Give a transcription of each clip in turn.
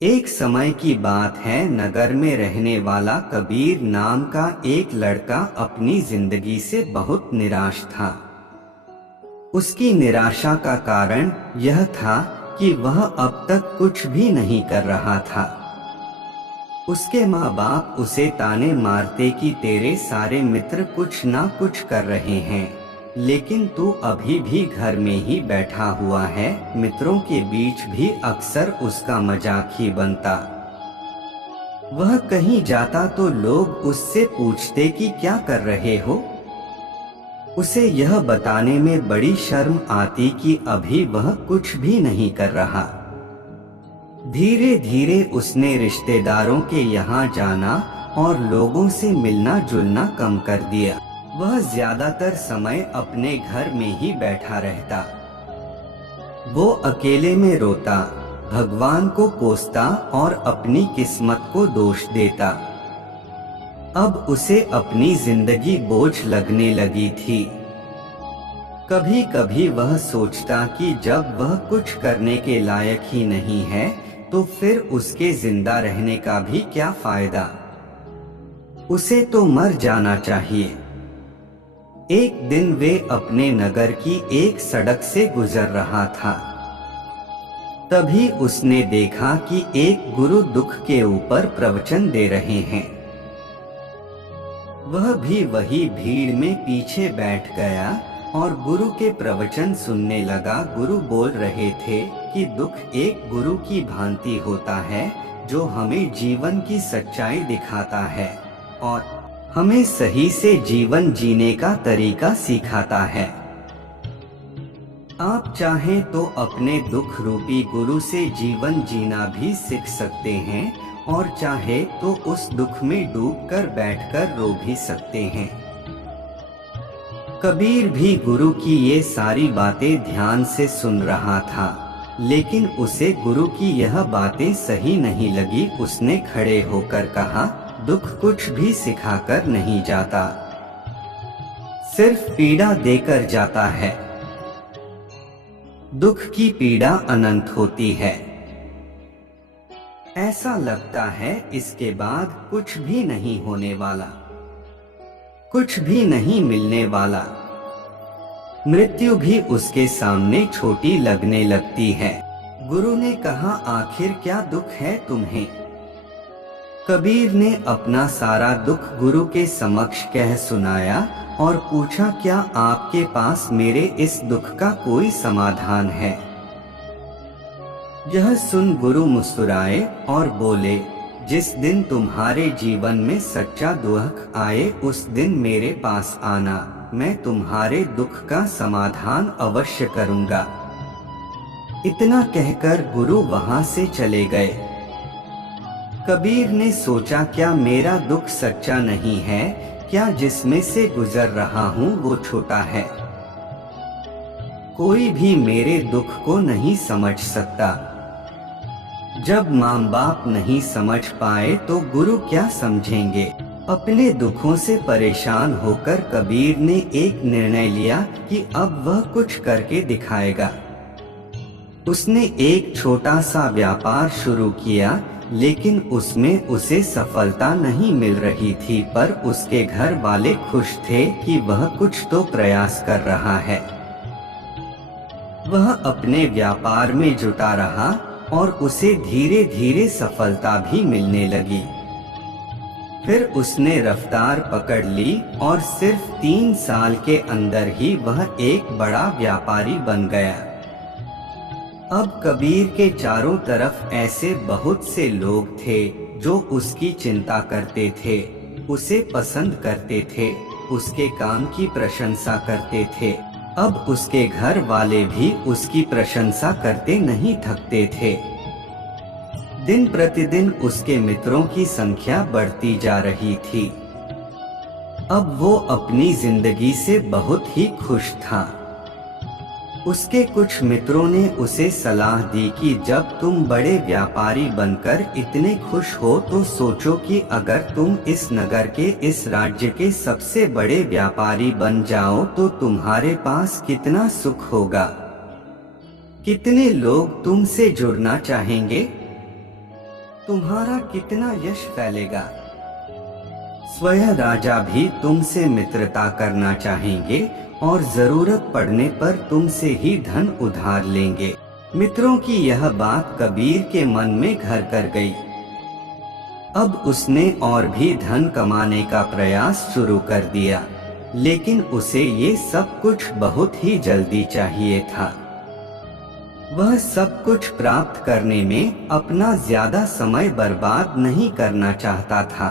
एक समय की बात है, नगर में रहने वाला कबीर नाम का एक लड़का अपनी जिंदगी से बहुत निराश था। उसकी निराशा का कारण यह था कि वह अब तक कुछ भी नहीं कर रहा था। उसके माँ बाप उसे ताने मारते कि तेरे सारे मित्र कुछ ना कुछ कर रहे हैं, लेकिन तू अभी भी घर में ही बैठा हुआ है। मित्रों के बीच भी अक्सर उसका मजाक ही बनता। वह कहीं जाता तो लोग उससे पूछते कि क्या कर रहे हो। उसे यह बताने में बड़ी शर्म आती कि अभी वह कुछ भी नहीं कर रहा। धीरे धीरे उसने रिश्तेदारों के यहाँ जाना और लोगों से मिलना जुलना कम कर दिया। वह ज्यादातर समय अपने घर में ही बैठा रहता। वो अकेले में रोता, भगवान को कोसता और अपनी किस्मत को दोष देता। अब उसे अपनी जिंदगी बोझ लगने लगी थी। कभी कभी वह सोचता कि जब वह कुछ करने के लायक ही नहीं है तो फिर उसके जिंदा रहने का भी क्या फायदा। उसे तो मर जाना चाहिए। एक दिन वे अपने नगर की एक सड़क से गुजर रहा था। तभी उसने देखा कि एक गुरु दुख के ऊपर प्रवचन दे रहे हैं। वह भी वही भीड़ में पीछे बैठ गया और गुरु के प्रवचन सुनने लगा। गुरु बोल रहे थे कि दुख एक गुरु की भांति होता है जो हमें जीवन की सच्चाई दिखाता है और हमें सही से जीवन जीने का तरीका सिखाता है। आप चाहें तो अपने दुख रूपी गुरु से जीवन जीना भी सीख सकते हैं और चाहे तो उस दुख में डूबकर बैठकर रो भी सकते हैं। कबीर भी गुरु की ये सारी बातें ध्यान से सुन रहा था, लेकिन उसे गुरु की यह बातें सही नहीं लगी। उसने खड़े होकर कहा, दुख कुछ भी सिखाकर नहीं जाता, सिर्फ पीड़ा देकर जाता है। दुख की पीड़ा अनंत होती है। ऐसा लगता है इसके बाद कुछ भी नहीं होने वाला, कुछ भी नहीं मिलने वाला। मृत्यु भी उसके सामने छोटी लगने लगती है। गुरु ने कहा, आखिर क्या दुख है तुम्हें? कबीर ने अपना सारा दुख गुरु के समक्ष कह सुनाया और पूछा, क्या आपके पास मेरे इस दुख का कोई समाधान है? यह सुन गुरु मुस्कुराए और बोले, जिस दिन तुम्हारे जीवन में सच्चा दुख आए उस दिन मेरे पास आना, मैं तुम्हारे दुख का समाधान अवश्य करूंगा। इतना कहकर गुरु वहां से चले गए। कबीर ने सोचा, क्या मेरा दुख सच्चा नहीं है? क्या जिसमें से गुजर रहा हूँ वो छोटा है? कोई भी मेरे दुख को नहीं समझ सकता। जब माँ बाप नहीं समझ पाए तो गुरु क्या समझेंगे? अपने दुखों से परेशान होकर कबीर ने एक निर्णय लिया कि अब वह कुछ करके दिखाएगा। उसने एक छोटा सा व्यापार शुरू किया, लेकिन उसमें उसे सफलता नहीं मिल रही थी, पर उसके घर वाले खुश थे कि वह कुछ तो प्रयास कर रहा है। वह अपने व्यापार में जुटा रहा और उसे धीरे धीरे सफलता भी मिलने लगी। फिर उसने रफ्तार पकड़ ली और सिर्फ 3 साल के अंदर ही वह एक बड़ा व्यापारी बन गया। अब कबीर के चारों तरफ ऐसे बहुत से लोग थे जो उसकी चिंता करते थे, उसे पसंद करते थे, उसके काम की प्रशंसा करते थे। अब उसके घर वाले भी उसकी प्रशंसा करते नहीं थकते थे। दिन प्रतिदिन उसके मित्रों की संख्या बढ़ती जा रही थी। अब वो अपनी जिंदगी से बहुत ही खुश था। उसके कुछ मित्रों ने उसे सलाह दी कि जब तुम बड़े व्यापारी बनकर इतने खुश हो तो सोचो कि अगर तुम इस नगर के, इस राज्य के सबसे बड़े व्यापारी बन जाओ तो तुम्हारे पास कितना सुख होगा, कितने लोग तुमसे जुड़ना चाहेंगे। तुम्हारा कितना यश फैलेगा। स्वयं राजा भी तुमसे मित्रता करना चाहेंगे और जरूरत पड़ने पर तुमसे ही धन उधार लेंगे। मित्रों की यह बात कबीर के मन में घर कर गई। अब उसने और भी धन कमाने का प्रयास शुरू कर दिया, लेकिन उसे ये सब कुछ बहुत ही जल्दी चाहिए था। वह सब कुछ प्राप्त करने में अपना ज्यादा समय बर्बाद नहीं करना चाहता था।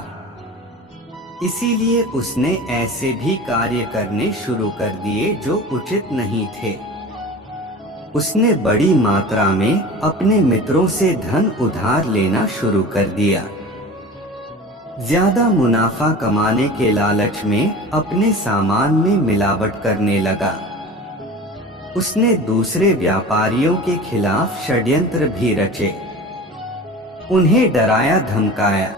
इसीलिए उसने ऐसे भी कार्य करने शुरू कर दिए जो उचित नहीं थे। उसने बड़ी मात्रा में अपने मित्रों से धन उधार लेना शुरू कर दिया। ज्यादा मुनाफा कमाने के लालच में अपने सामान में मिलावट करने लगा। उसने दूसरे व्यापारियों के खिलाफ षड्यंत्र भी रचे, उन्हें डराया धमकाया।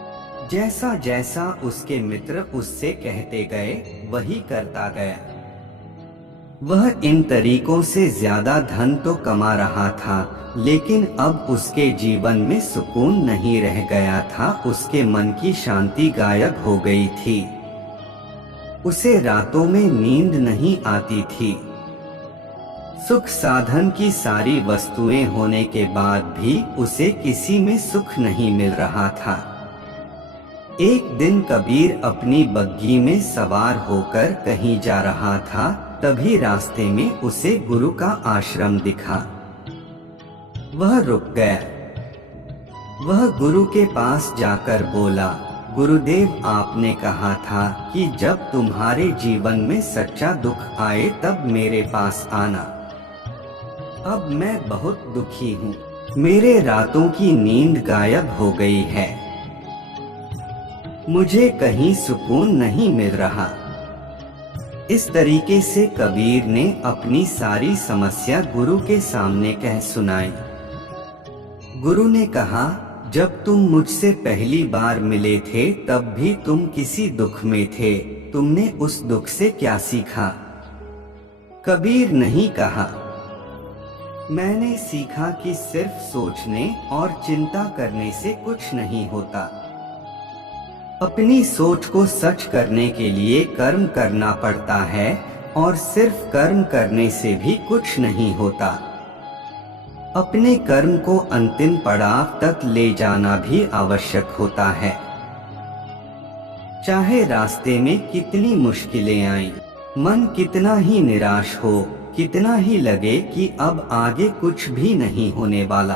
जैसा जैसा उसके मित्र उससे कहते गए वही करता गया। वह इन तरीकों से ज्यादा धन तो कमा रहा था, लेकिन अब उसके जीवन में सुकून नहीं रह गया था। उसके मन की शांति गायब हो गई थी। उसे रातों में नींद नहीं आती थी। सुख साधन की सारी वस्तुएं होने के बाद भी उसे किसी में सुख नहीं मिल रहा था। एक दिन कबीर अपनी बग्घी में सवार होकर कहीं जा रहा था, तभी रास्ते में उसे गुरु का आश्रम दिखा। वह रुक गया। वह गुरु के पास जाकर बोला, गुरुदेव, आपने कहा था कि जब तुम्हारे जीवन में सच्चा दुख आए तब मेरे पास आना। अब मैं बहुत दुखी हूँ। मेरे रातों की नींद गायब हो गई है। मुझे कहीं सुकून नहीं मिल रहा। इस तरीके से कबीर ने अपनी सारी समस्या गुरु के सामने कह सुनाई। गुरु ने कहा, जब तुम मुझसे पहली बार मिले थे तब भी तुम किसी दुख में थे। तुमने उस दुख से क्या सीखा? कबीर नहीं कहा, मैंने सीखा कि सिर्फ सोचने और चिंता करने से कुछ नहीं होता। अपनी सोच को सच करने के लिए कर्म करना पड़ता है और सिर्फ कर्म करने से भी कुछ नहीं होता। अपने कर्म को अंतिम पड़ाव तक ले जाना भी आवश्यक होता है। चाहे रास्ते में कितनी मुश्किलें आएं, मन कितना ही निराश हो, कितना ही लगे कि अब आगे कुछ भी नहीं होने वाला,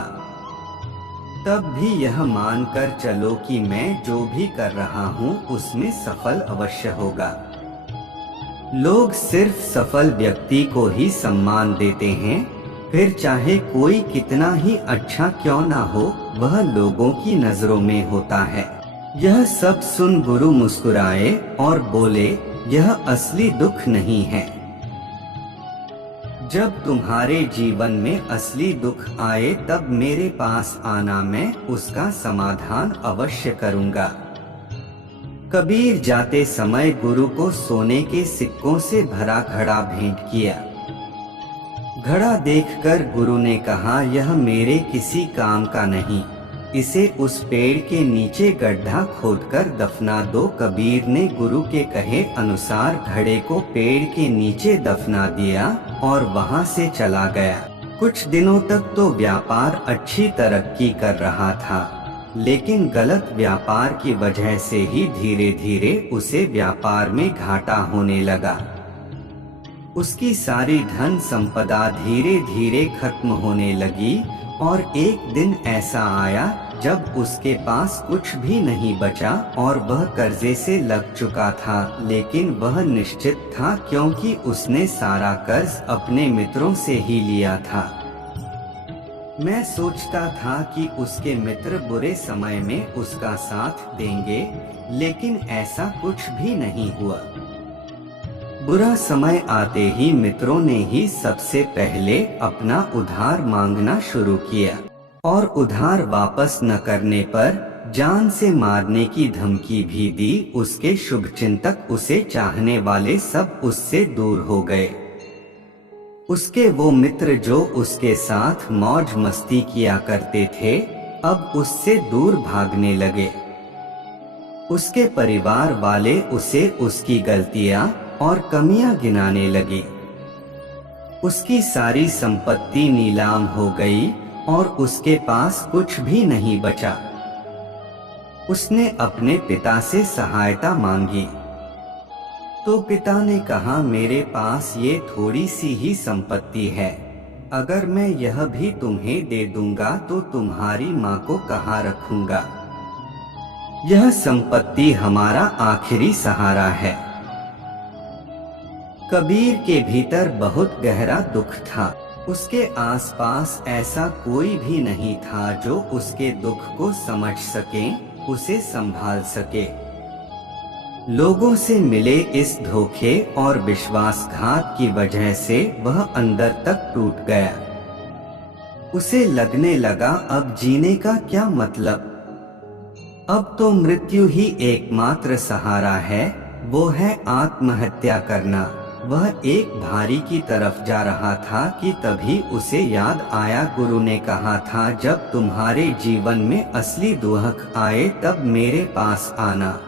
तब भी यह मानकर चलो कि मैं जो भी कर रहा हूँ उसमें सफल अवश्य होगा। लोग सिर्फ सफल व्यक्ति को ही सम्मान देते हैं, फिर चाहे कोई कितना ही अच्छा क्यों ना हो, वह लोगों की नजरों में होता है। यह सब सुन गुरु मुस्कुराए और बोले, यह असली दुख नहीं है। जब तुम्हारे जीवन में असली दुख आए तब मेरे पास आना, मैं उसका समाधान अवश्य करूंगा। कबीर जाते समय गुरु को सोने के सिक्कों से भरा घड़ा भेंट किया। घड़ा देखकर गुरु ने कहा, यह मेरे किसी काम का नहीं, इसे उस पेड़ के नीचे गड्ढा खोदकर दफना दो। कबीर ने गुरु के कहे अनुसार घड़े को पेड़ के नीचे दफना दिया और वहां से चला गया। कुछ दिनों तक तो व्यापार अच्छी तरक्की कर रहा था, लेकिन गलत व्यापार की वजह से ही धीरे धीरे उसे व्यापार में घाटा होने लगा। उसकी सारी धन संपदा धीरे धीरे खत्म होने लगी और एक दिन ऐसा आया जब उसके पास कुछ भी नहीं बचा और वह कर्जे से लग चुका था, लेकिन वह निश्चित था क्योंकि उसने सारा कर्ज अपने मित्रों से ही लिया था। मैं सोचता था कि उसके मित्र बुरे समय में उसका साथ देंगे, लेकिन ऐसा कुछ भी नहीं हुआ। बुरा समय आते ही मित्रों ने ही सबसे पहले अपना उधार मांगना शुरू किया और उधार वापस न करने पर जान से मारने की धमकी भी दी। उसके शुभचिंतक, उसे चाहने वाले सब उससे दूर हो गए। उसके वो मित्र जो उसके साथ मौज मस्ती किया करते थे, अब उससे दूर भागने लगे। उसके परिवार वाले उसे उसकी गलतियां और कमियां गिनाने लगे। उसकी सारी संपत्ति नीलाम हो गई और उसके पास कुछ भी नहीं बचा। उसने अपने पिता से सहायता मांगी, तो पिता ने कहा, मेरे पास ये थोड़ी सी ही संपत्ति है, अगर मैं यह भी तुम्हें दे दूंगा तो तुम्हारी माँ को कहाँ रखूंगा? यह संपत्ति हमारा आखिरी सहारा है। कबीर के भीतर बहुत गहरा दुख था। उसके आसपास ऐसा कोई भी नहीं था जो उसके दुख को समझ सके, उसे संभाल सके। लोगों से मिले इस धोखे और विश्वासघात की वजह से वह अंदर तक टूट गया। उसे लगने लगा, अब जीने का क्या मतलब? अब तो मृत्यु ही एकमात्र सहारा है, वो है आत्महत्या करना। वह एक भारी की तरफ जा रहा था कि तभी उसे याद आया, गुरु ने कहा था, जब तुम्हारे जीवन में असली दुख आए तब मेरे पास आना।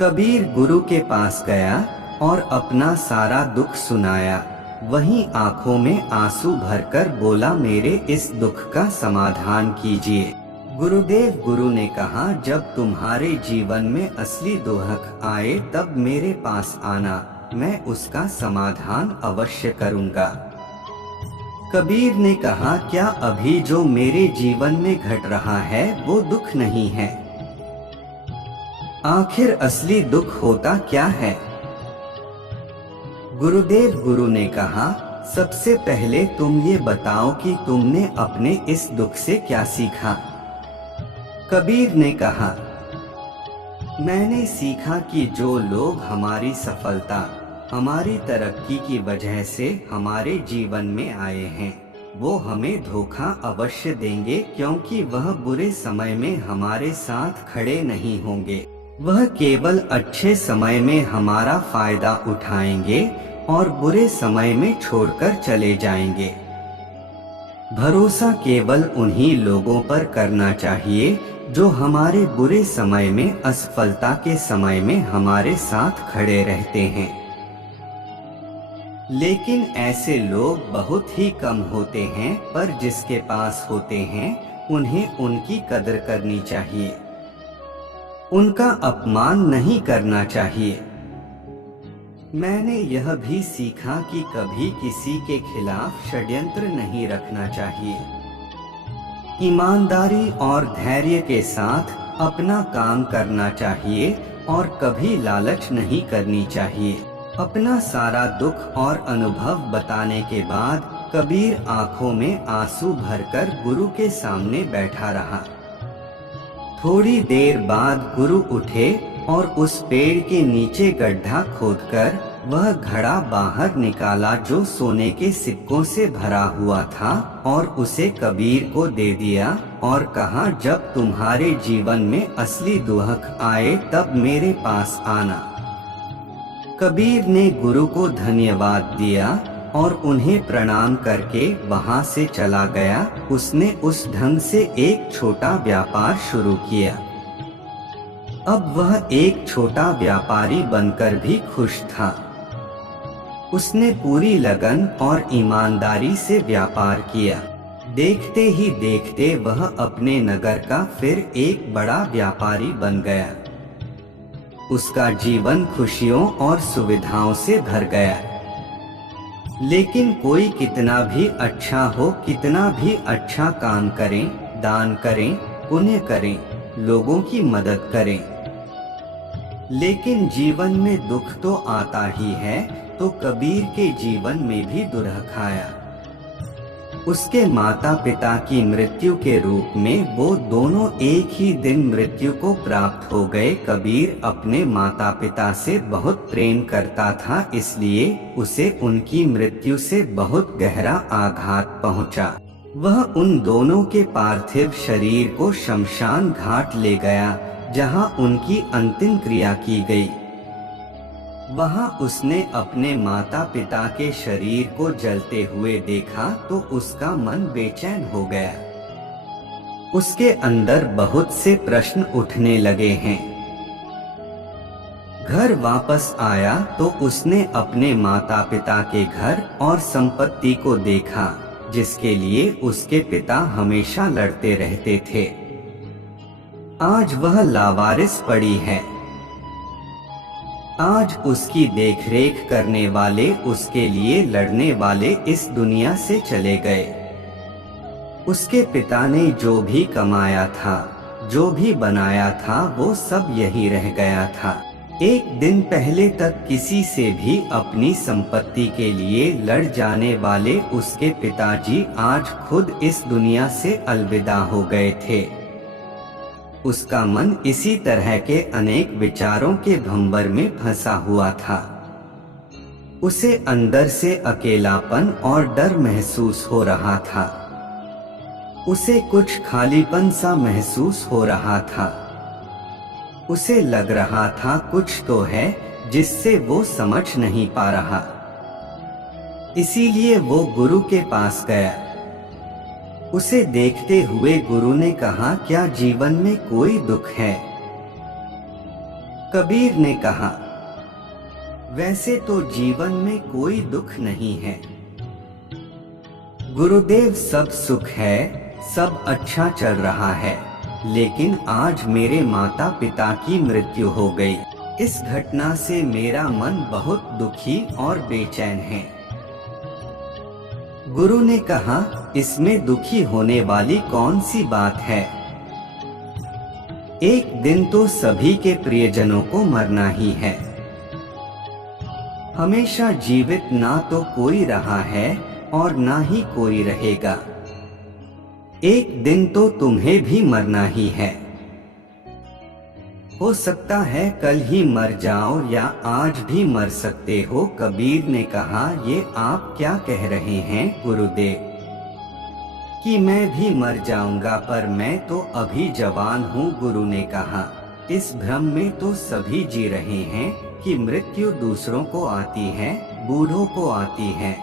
कबीर गुरु के पास गया और अपना सारा दुख सुनाया। वहीं आंखों में आंसू भरकर बोला, मेरे इस दुख का समाधान कीजिए। गुरुदेव गुरु ने कहा, जब तुम्हारे जीवन में असली दुख आए तब मेरे पास आना, मैं उसका समाधान अवश्य करूंगा। कबीर ने कहा, क्या अभी जो मेरे जीवन में घट रहा है वो दुख नहीं है? आखिर असली दुख होता क्या है? गुरुदेव गुरु ने कहा, सबसे पहले तुम ये बताओ कि तुमने अपने इस दुख से क्या सीखा? कबीर ने कहा, मैंने सीखा कि जो लोग हमारी सफलता, हमारी तरक्की की वजह से हमारे जीवन में आए हैं, वो हमें धोखा अवश्य देंगे, क्योंकि वह बुरे समय में हमारे साथ खड़े नहीं होंगे। वह केवल अच्छे समय में हमारा फायदा उठाएंगे और बुरे समय में छोड़कर चले जाएंगे। भरोसा केवल उन्हीं लोगों पर करना चाहिए जो हमारे बुरे समय में, असफलता के समय में हमारे साथ खड़े रहते हैं। लेकिन ऐसे लोग बहुत ही कम होते हैं, पर जिसके पास होते हैं उन्हें उनकी कदर करनी चाहिए, उनका अपमान नहीं करना चाहिए। मैंने यह भी सीखा कि कभी किसी के खिलाफ षड्यंत्र नहीं रखना चाहिए। ईमानदारी और धैर्य के साथ अपना काम करना चाहिए और कभी लालच नहीं करनी चाहिए। अपना सारा दुख और अनुभव बताने के बाद कबीर आंखों में आंसू भरकर गुरु के सामने बैठा रहा। थोड़ी देर बाद गुरु उठे और उस पेड़ के नीचे गड्ढा खोदकर वह घड़ा बाहर निकाला जो सोने के सिक्कों से भरा हुआ था, और उसे कबीर को दे दिया और कहा, जब तुम्हारे जीवन में असली दुख आए तब मेरे पास आना। कबीर ने गुरु को धन्यवाद दिया और उन्हें प्रणाम करके वहां से चला गया। उसने उस ढंग से एक छोटा व्यापार शुरू किया। अब वह एक छोटा व्यापारी बनकर भी खुश था। उसने पूरी लगन और ईमानदारी से व्यापार किया। देखते ही देखते वह अपने नगर का फिर एक बड़ा व्यापारी बन गया। उसका जीवन खुशियों और सुविधाओं से भर गया। लेकिन कोई कितना भी अच्छा हो, कितना भी अच्छा काम करें, दान करें, पुण्य करें, लोगों की मदद करें, लेकिन जीवन में दुख तो आता ही है। तो कबीर के जीवन में भी दुर्ख आया। उसके माता पिता की मृत्यु के रूप में वो दोनों एक ही दिन मृत्यु को प्राप्त हो गए। कबीर अपने माता पिता से बहुत प्रेम करता था, इसलिए उसे उनकी मृत्यु से बहुत गहरा आघात पहुंचा। वह उन दोनों के पार्थिव शरीर को शमशान घाट ले गया, जहां उनकी अंतिम क्रिया की गई। वहां उसने अपने माता पिता के शरीर को जलते हुए देखा तो उसका मन बेचैन हो गया। उसके अंदर बहुत से प्रश्न उठने लगे हैं। घर वापस आया तो उसने अपने माता पिता के घर और संपत्ति को देखा, जिसके लिए उसके पिता हमेशा लड़ते रहते थे। आज वह लावारिस पड़ी है। आज उसकी देखरेख करने वाले, उसके लिए लड़ने वाले इस दुनिया से चले गए। उसके पिता ने जो भी कमाया था, जो भी बनाया था, वो सब यही रह गया था। एक दिन पहले तक किसी से भी अपनी संपत्ति के लिए लड़ जाने वाले उसके पिताजी आज खुद इस दुनिया से अलविदा हो गए थे। उसका मन इसी तरह के अनेक विचारों के भंवर में फंसा हुआ था। उसे अंदर से अकेलापन और डर महसूस हो रहा था। उसे कुछ खालीपन सा महसूस हो रहा था। उसे लग रहा था कुछ तो है जिससे वो समझ नहीं पा रहा। इसीलिए वो गुरु के पास गया। उसे देखते हुए गुरु ने कहा, क्या जीवन में कोई दुख है? कबीर ने कहा, वैसे तो जीवन में कोई दुख नहीं है गुरुदेव, सब सुख है, सब अच्छा चल रहा है, लेकिन आज मेरे माता पिता की मृत्यु हो गई। इस घटना से मेरा मन बहुत दुखी और बेचैन है। गुरु ने कहा, इसमें दुखी होने वाली कौन सी बात है? एक दिन तो सभी के प्रियजनों को मरना ही है। हमेशा जीवित ना तो कोई रहा है और ना ही कोई रहेगा। एक दिन तो तुम्हें भी मरना ही है। हो सकता है कल ही मर जाओ या आज भी मर सकते हो। कबीर ने कहा, ये आप क्या कह रहे हैं गुरुदेव कि मैं भी मर जाऊंगा, पर मैं तो अभी जवान हूँ। गुरु ने कहा, इस भ्रम में तो सभी जी रहे हैं कि मृत्यु दूसरों को आती है, बूढ़ों को आती है,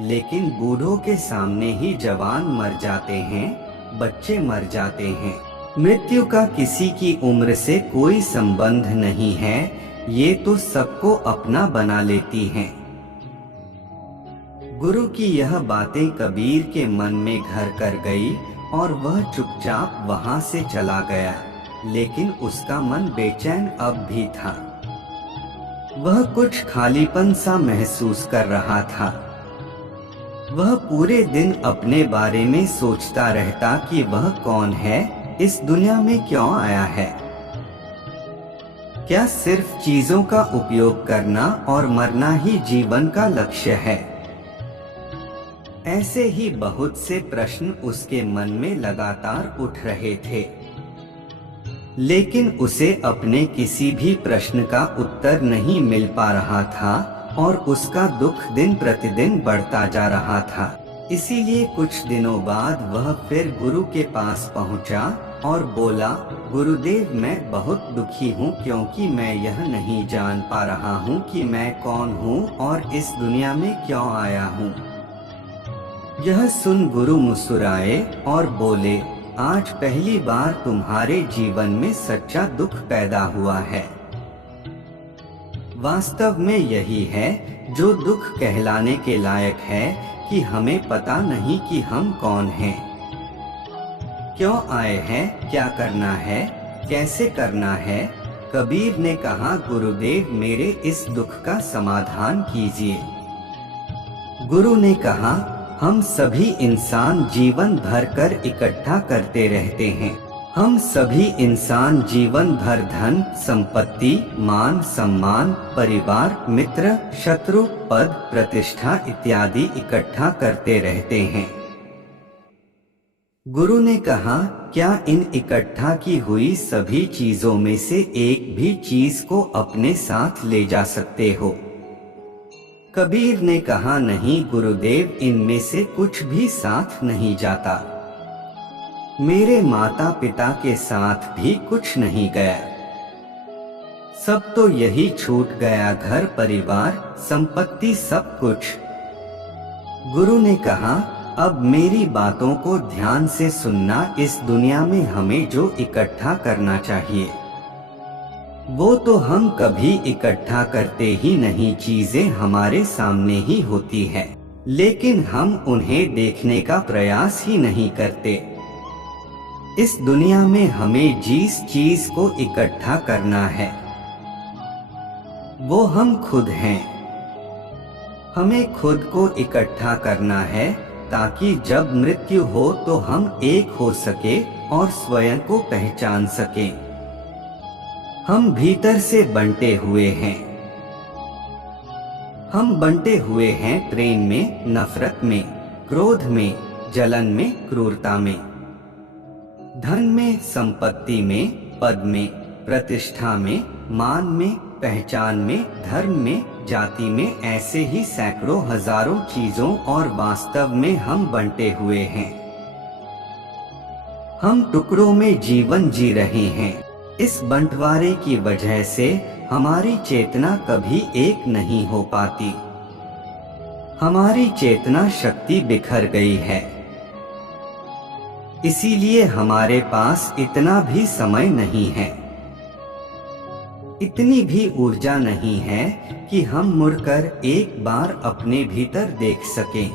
लेकिन बूढ़ों के सामने ही जवान मर जाते हैं, बच्चे मर जाते हैं। मृत्यु का किसी की उम्र से कोई संबंध नहीं है, ये तो सबको अपना बना लेती हैं। गुरु की यह बातें कबीर के मन में घर कर गई और वह चुपचाप वहां से चला गया, लेकिन उसका मन बेचैन अब भी था। वह कुछ खालीपन सा महसूस कर रहा था। वह पूरे दिन अपने बारे में सोचता रहता कि वह कौन है, इस दुनिया में क्यों आया है। क्या सिर्फ चीजों का उपयोग करना और मरना ही जीवन का लक्ष्य है? ऐसे ही बहुत से प्रश्न उसके मन में लगातार उठ रहे थे, लेकिन उसे अपने किसी भी प्रश्न का उत्तर नहीं मिल पा रहा था और उसका दुख दिन प्रतिदिन बढ़ता जा रहा था। इसीलिए कुछ दिनों बाद वह फिर गुरु के पास पहुंचा और बोला, गुरुदेव, मैं बहुत दुखी हूँ क्योंकि मैं यह नहीं जान पा रहा हूँ कि मैं कौन हूँ और इस दुनिया में क्यों आया हूँ। यह सुन गुरु मुस्कुराए और बोले, आज पहली बार तुम्हारे जीवन में सच्चा दुख पैदा हुआ है। वास्तव में यही है जो दुख कहलाने के लायक है कि हमें पता नहीं कि हम कौन हैं, क्यों आए हैं, क्या करना है, कैसे करना है। कबीर ने कहा, गुरुदेव, मेरे इस दुख का समाधान कीजिए। गुरु ने कहा, हम सभी इंसान जीवन भर कर इकट्ठा करते रहते हैं। हम सभी इंसान जीवन भर धन, संपत्ति, मान सम्मान, परिवार, मित्र, शत्रु, पद, प्रतिष्ठा इत्यादि इकट्ठा करते रहते हैं। गुरु ने कहा, क्या इन इकट्ठा की हुई सभी चीजों में से एक भी चीज को अपने साथ ले जा सकते हो? कबीर ने कहा, नहीं गुरुदेव, इनमें से कुछ भी साथ नहीं जाता। मेरे माता पिता के साथ भी कुछ नहीं गया, सब तो यही छूट गया, घर परिवार संपत्ति सब कुछ। गुरु ने कहा, अब मेरी बातों को ध्यान से सुनना। इस दुनिया में हमें जो इकट्ठा करना चाहिए वो तो हम कभी इकट्ठा करते ही नहीं। चीजें हमारे सामने ही होती है, लेकिन हम उन्हें देखने का प्रयास ही नहीं करते। इस दुनिया में हमें जिस चीज को इकट्ठा करना है वो हम खुद हैं। हमें खुद को इकट्ठा करना है ताकि जब मृत्यु हो तो हम एक हो सके और स्वयं को पहचान सके। हम भीतर से बंटे हुए हैं। हम बंटे हुए हैं प्रेम में, नफरत में, क्रोध में, जलन में, क्रूरता में, धन में, संपत्ति में, पद में, प्रतिष्ठा में, मान में, पहचान में, धर्म में, जाति में। ऐसे ही सैकड़ों हजारों चीजों और वास्तव में हम बंटे हुए हैं। हम टुकड़ों में जीवन जी रहे हैं। इस बंटवारे की वजह से हमारी चेतना कभी एक नहीं हो पाती। हमारी चेतना शक्ति बिखर गई है। इसीलिए हमारे पास इतना भी समय नहीं है, इतनी भी ऊर्जा नहीं है कि हम मुड़कर एक बार अपने भीतर देख सकें।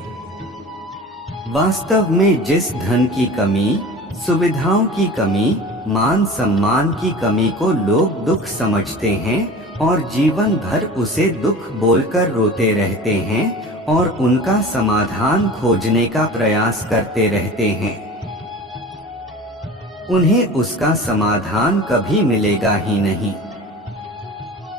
वास्तव में जिस धन की कमी, सुविधाओं की कमी, मान सम्मान की कमी को लोग दुख समझते हैं और जीवन भर उसे दुख बोलकर रोते रहते हैं और उनका समाधान खोजने का प्रयास करते रहते हैं, उन्हें उसका समाधान कभी मिलेगा ही नहीं।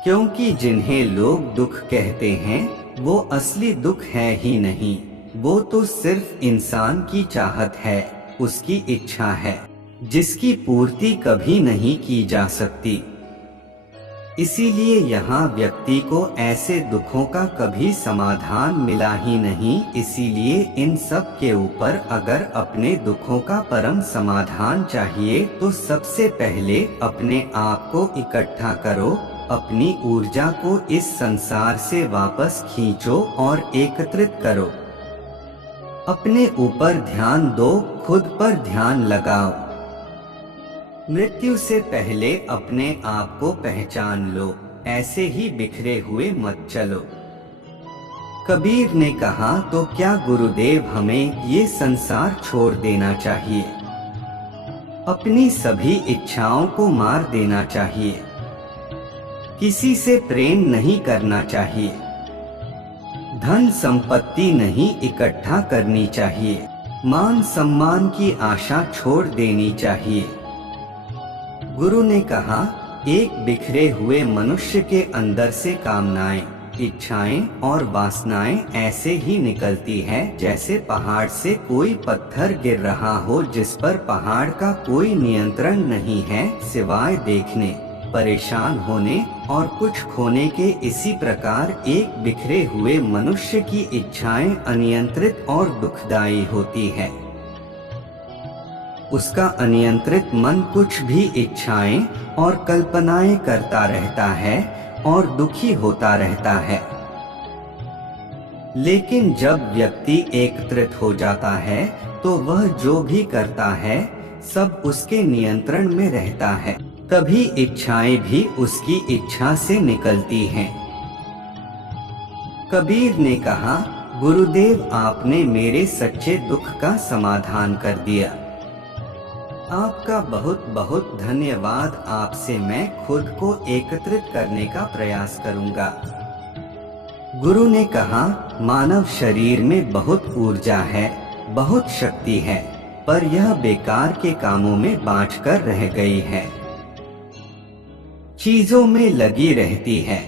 क्योंकि जिन्हें लोग दुख कहते हैं वो असली दुख है ही नहीं, वो तो सिर्फ इंसान की चाहत है, उसकी इच्छा है, जिसकी पूर्ति कभी नहीं की जा सकती। इसीलिए यहाँ व्यक्ति को ऐसे दुखों का कभी समाधान मिला ही नहीं। इसीलिए इन सब के ऊपर अगर अपने दुखों का परम समाधान चाहिए तो सबसे पहले अपने आप को इकट्ठा करो, अपनी ऊर्जा को इस संसार से वापस खींचो और एकत्रित करो। अपने ऊपर ध्यान दो, खुद पर ध्यान लगाओ। मृत्यु से पहले अपने आप को पहचान लो, ऐसे ही बिखरे हुए मत चलो। कबीर ने कहा तो क्या गुरुदेव हमें ये संसार छोड़ देना चाहिए, अपनी सभी इच्छाओं को मार देना चाहिए, किसी से प्रेम नहीं करना चाहिए, धन संपत्ति नहीं इकट्ठा करनी चाहिए, मान सम्मान की आशा छोड़ देनी चाहिए। गुरु ने कहा एक बिखरे हुए मनुष्य के अंदर से कामनाएं, इच्छाएं और वासनाएं ऐसे ही निकलती है जैसे पहाड़ से कोई पत्थर गिर रहा हो जिस पर पहाड़ का कोई नियंत्रण नहीं है सिवाय देखने, परेशान होने और कुछ खोने के। इसी प्रकार एक बिखरे हुए मनुष्य की इच्छाएं अनियंत्रित और दुखदायी होती है। उसका अनियंत्रित मन कुछ भी इच्छाएं और कल्पनाएं करता रहता है और दुखी होता रहता है। लेकिन जब व्यक्ति एकत्रित हो जाता है तो वह जो भी करता है सब उसके नियंत्रण में रहता है। तभी इच्छाएं भी उसकी इच्छा से निकलती हैं। कबीर ने कहा गुरुदेव आपने मेरे सच्चे दुख का समाधान कर दिया, आपका बहुत बहुत धन्यवाद। आपसे मैं खुद को एकत्रित करने का प्रयास करूंगा। गुरु ने कहा मानव शरीर में बहुत ऊर्जा है, बहुत शक्ति है, पर यह बेकार के कामों में बाँचकर रह गई है, चीजों में लगी रहती है।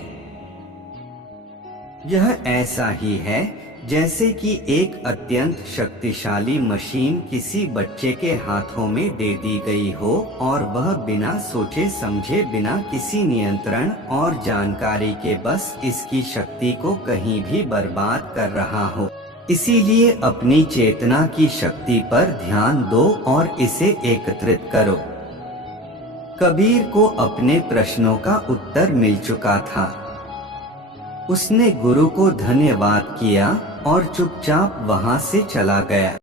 यह ऐसा ही है जैसे कि एक अत्यंत शक्तिशाली मशीन किसी बच्चे के हाथों में दे दी गई हो और वह बिना सोचे समझे, बिना किसी नियंत्रण और जानकारी के बस इसकी शक्ति को कहीं भी बर्बाद कर रहा हो। इसीलिए अपनी चेतना की शक्ति पर ध्यान दो और इसे एकत्रित करो। कबीर को अपने प्रश्नों का उत्तर मिल चुका था। उसने गुरु को धन्यवाद किया और चुपचाप वहां से चला गया।